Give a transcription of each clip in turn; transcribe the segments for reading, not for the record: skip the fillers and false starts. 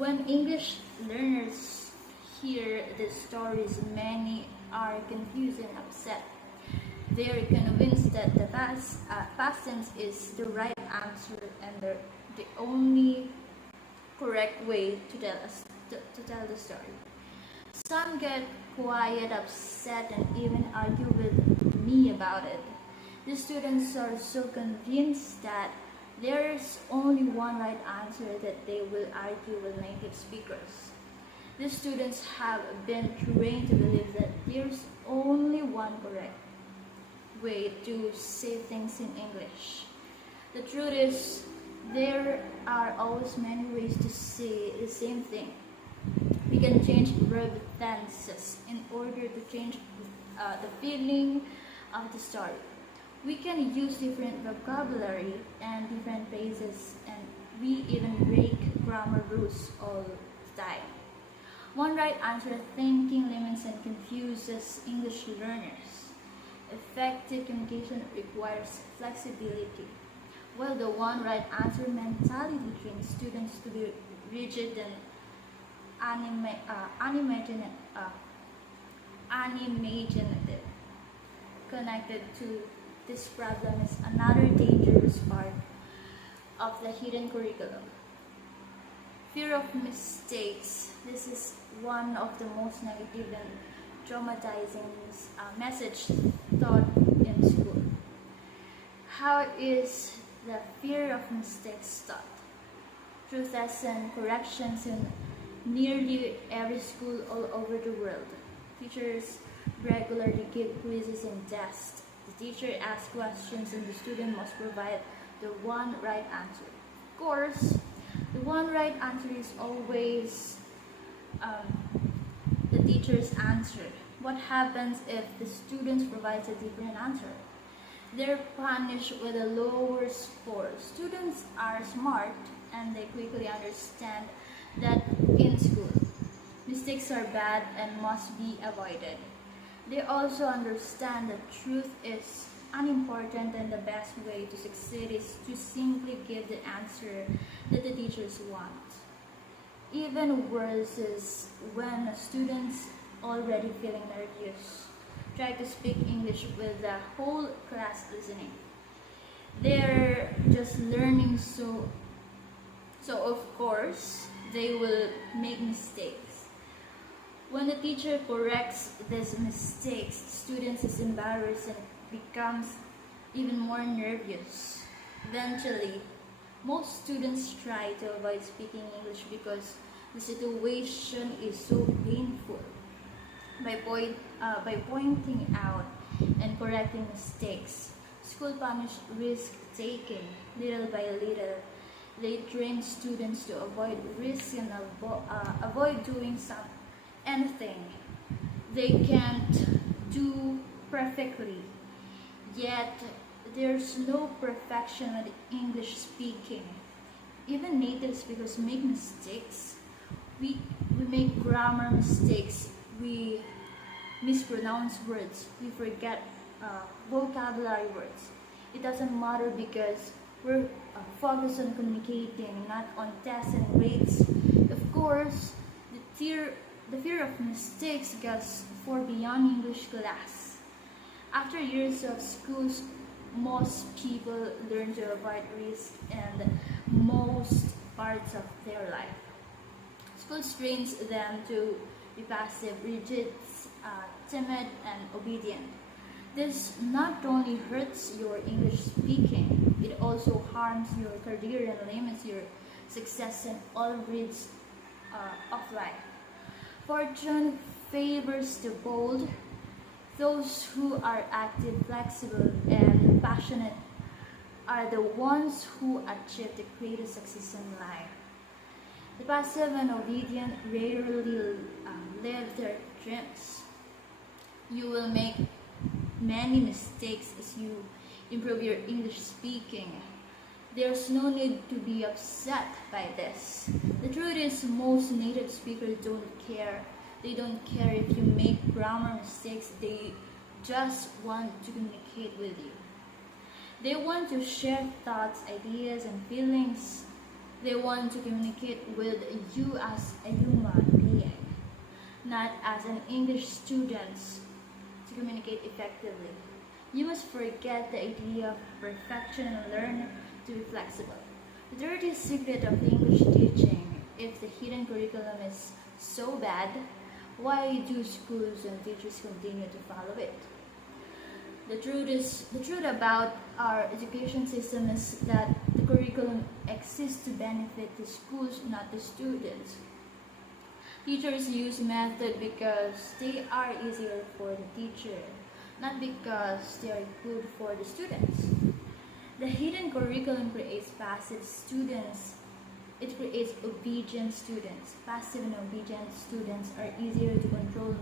When English learners hear these stories, many are confused and upset. They are convinced that the past tense is the right answer and the only correct way to tell the story. Some get quiet, upset, and even argue with me about it. The students are so convinced that there is only one right answer that they will argue with native speakers. The students have been trained to believe that there's only one correct way to say things in English. The truth is, there are always many ways to say the same thing. We can change verb tenses in order to change the feeling of the story. We can use different vocabulary and different phrases, and we even break grammar rules all the time. One right answer thinking limits and confuses English learners. Effective communication requires flexibility, while the one right answer mentality trains students to be rigid and unimaginative. Connected to this problem is another dangerous part of the hidden curriculum. Fear of mistakes. This is one of the most negative and traumatizing message taught in school. How is the fear of mistakes taught? Through tests and corrections in nearly every school all over the world. Teachers regularly give quizzes and tests. The teacher asks questions and the student must provide the one right answer. Of course, the one right answer is always the teacher's answer. What happens if the student provides a different answer? They're punished with a lower score. Students are smart and they quickly understand that in school, mistakes are bad and must be avoided. They also understand that truth is unimportant and the best way to succeed is to simply give the answer that the teachers want. Even worse is when students already feeling nervous try to speak English with the whole class listening. They're just learning, so of course they will make mistakes. When the teacher corrects these mistakes, students is embarrassed and becomes even more nervous. Eventually, most students try to avoid speaking English because the situation is so painful. By pointing out and correcting mistakes, school punish risk-taking. Little by little, they train students to avoid risk and avoid doing anything they can't do perfectly. Yet, there's no perfection with English speaking. Even native speakers make mistakes. We make grammar mistakes. We mispronounce words. We forget vocabulary words. It doesn't matter because we're focused on communicating, not on tests and grades. Of course, the fear of mistakes goes far beyond English class. After years of schools, most people learn to avoid risk in most parts of their life. School trains them to be passive, rigid, timid, and obedient. This not only hurts your English speaking, it also harms your career and limits your success in all grades of life. Fortune favors the bold. Those who are active, flexible, and passionate are the ones who achieve the greatest success in life. The passive and obedient rarely live their dreams. You will make many mistakes as you improve your English speaking. There's no need to be upset by this. The truth is, most native speakers don't care. They don't care if you make grammar mistakes. They just want to communicate with you. They want to share thoughts, ideas, and feelings They want to communicate with you as a human being, not as an English student to communicate effectively. You must forget the idea of perfection and learn to be flexible. The dirty secret of English teaching, if the hidden curriculum is so bad, why do schools and teachers continue to follow it? The truth about our education system is that the curriculum exists to benefit the schools, not the students. Teachers use method because they are easier for the teacher, not because they are good for the students. The hidden curriculum creates passive students. It creates obedient students. Passive and obedient students are easier to control,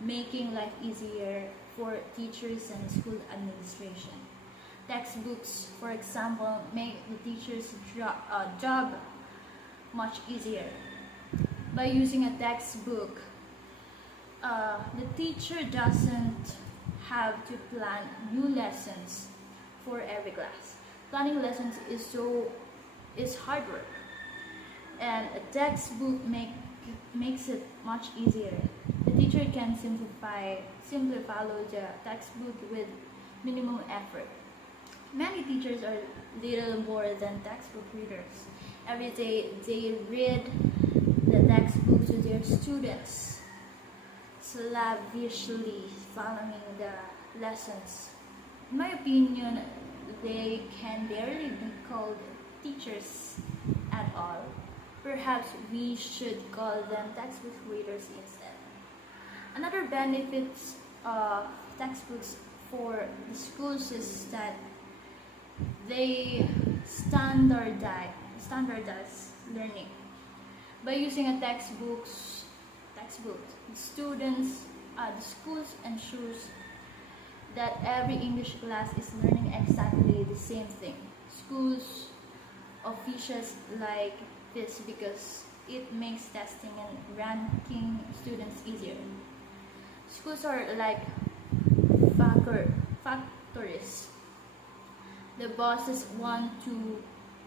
making life easier for teachers and school administration. Textbooks, for example, make the teacher's job much easier. By using a textbook, the teacher doesn't have to plan new lessons for every class. Planning lessons is hard work, and a textbook makes it much easier. The teacher can simply follow the textbook with minimum effort. Many teachers are little more than textbook readers. Every day they read the textbook to their students, slavishly following the lessons. In my opinion, they can barely be called teachers at all. Perhaps we should call them textbook readers instead. Another benefit of textbooks for the schools is that they standardize learning. By using a textbook, the schools ensures that every English class is learning exactly the same thing. Schools officials like this because it makes testing and ranking students easier. Schools are like factories. The bosses want to